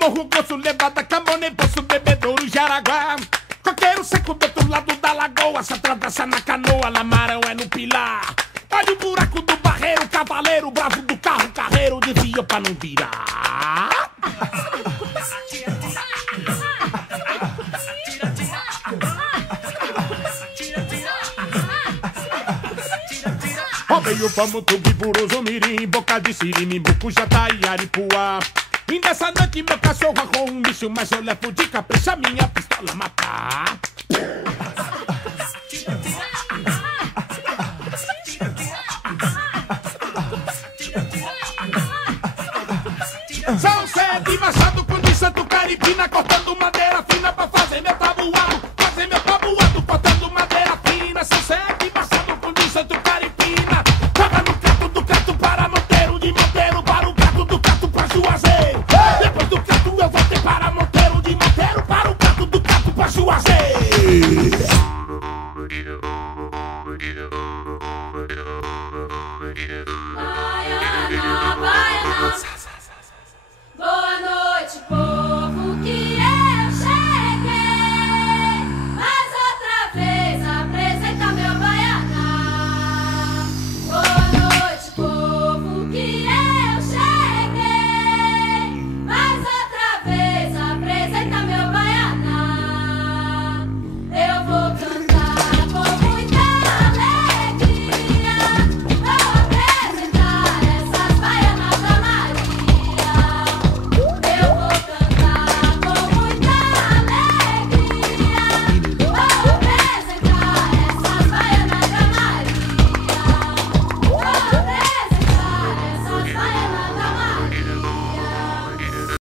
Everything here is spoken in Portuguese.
Morro Grosso, Levada, Camone, Poço, Bebedouro, Jaraguá. Coqueiro seco do outro lado da lagoa, se atravessa na canoa, Lamarão é no Pilar. Olha o buraco do barreiro, cavaleiro, bravo do carro, carreiro, desvia pra não virar. Roubei o pamo, tubi, buruzo, mirim, boca de sirimimbuco, jatá e aripuá. E nessa noite meu cachorro arrou um bicho, mas eu levo de capricha minha pistola matar.